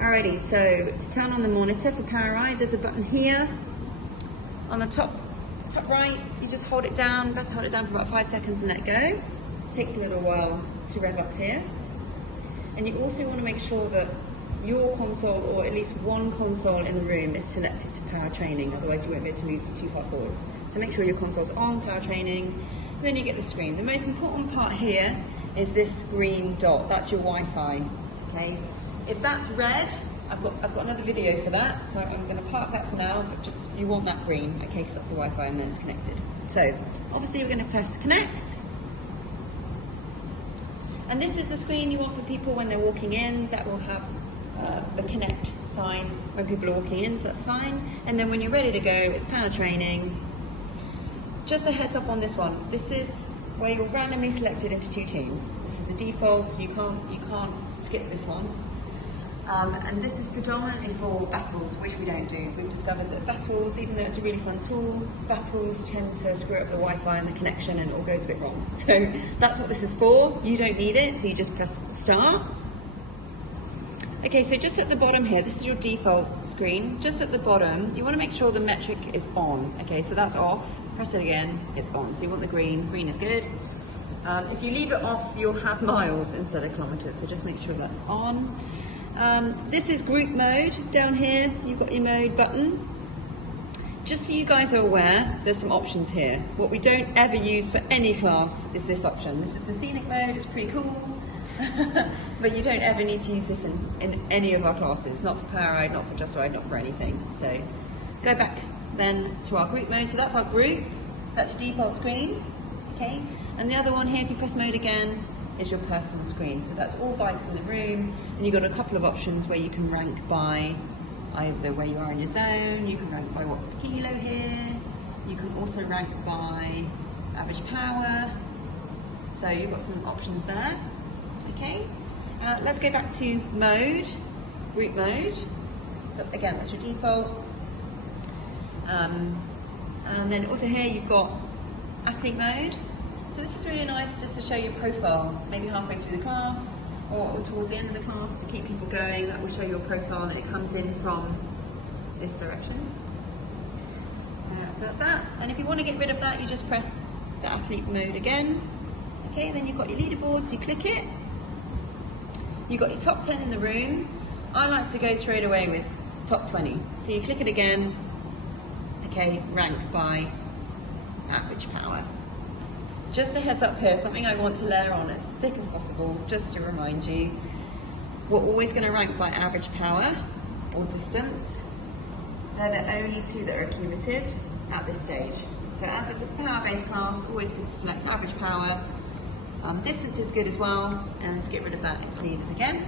Alrighty, so to turn on the monitor for Poweride, there's a button here on the top right. You just hold it down, best hold it down for about 5 seconds and let go. Takes a little while to rev up here. And you also want to make sure that your console, or at least one console in the room, is selected to power training, otherwise you won't be able to move too far forwards. So make sure your console's on power training, then you get the screen. The most important part here is this green dot, that's your Wi-Fi, okay? If that's red, I've got another video for that, so I'm going to park that for now, but just, you want that green, okay, because that's the Wi-Fi and then it's connected. So, obviously we're going to press connect. And this is the screen you want for people when they're walking in, that will have the connect sign when people are walking in, so that's fine. And then when you're ready to go, it's power training. Just a heads up on this one, this is where you're randomly selected into 2 teams. This is a default, so you can't skip this one. And this is predominantly for battles, which we don't do. We've discovered that battles, even though it's a really fun tool, battles tend to screw up the Wi-Fi and the connection and it all goes a bit wrong. So that's what this is for. You don't need it, so you just press start. Okay, so just at the bottom here, this is your default screen. Just at the bottom, you want to make sure the metric is on. Okay, so that's off. Press it again, it's on. So you want the green. Green is good. If you leave it off, you'll have miles instead of kilometers, so just make sure that's on. This is group mode. Down here, you've got your mode button. Just so you guys are aware, there's some options here. What we don't ever use for any class is this option. This is the scenic mode, it's pretty cool. But you don't ever need to use this in any of our classes. Not for Poweride, not for Just Ride, not for anything. So go back then to our group mode. So that's our group. That's your default screen. Okay. And the other one here, if you press mode again, is your personal screen. So that's all bikes in the room, and you've got a couple of options where you can rank by either where you are in your zone, you can rank by watts per kilo here, you can also rank by average power. So you've got some options there. Okay, let's go back to mode, group mode. So again, that's your default. And then also here you've got athlete mode. So this is really nice just to show your profile, maybe halfway through the class or towards the end of the class to keep people going. That will show your profile and it comes in from this direction. So that's that. And if you want to get rid of that, you just press the athlete mode again. Okay, then you've got your leaderboard, so you click it. You've got your top 10 in the room. I like to go straight away with top 20. So you click it again. Okay, rank by average power. Just a heads up here, something I want to layer on as thick as possible, just to remind you, we're always going to rank by average power or distance. They're the only 2 that are cumulative at this stage. So as it's a power-based class, always good to select average power. Distance is good as well, and to get rid of that, it's leaders again.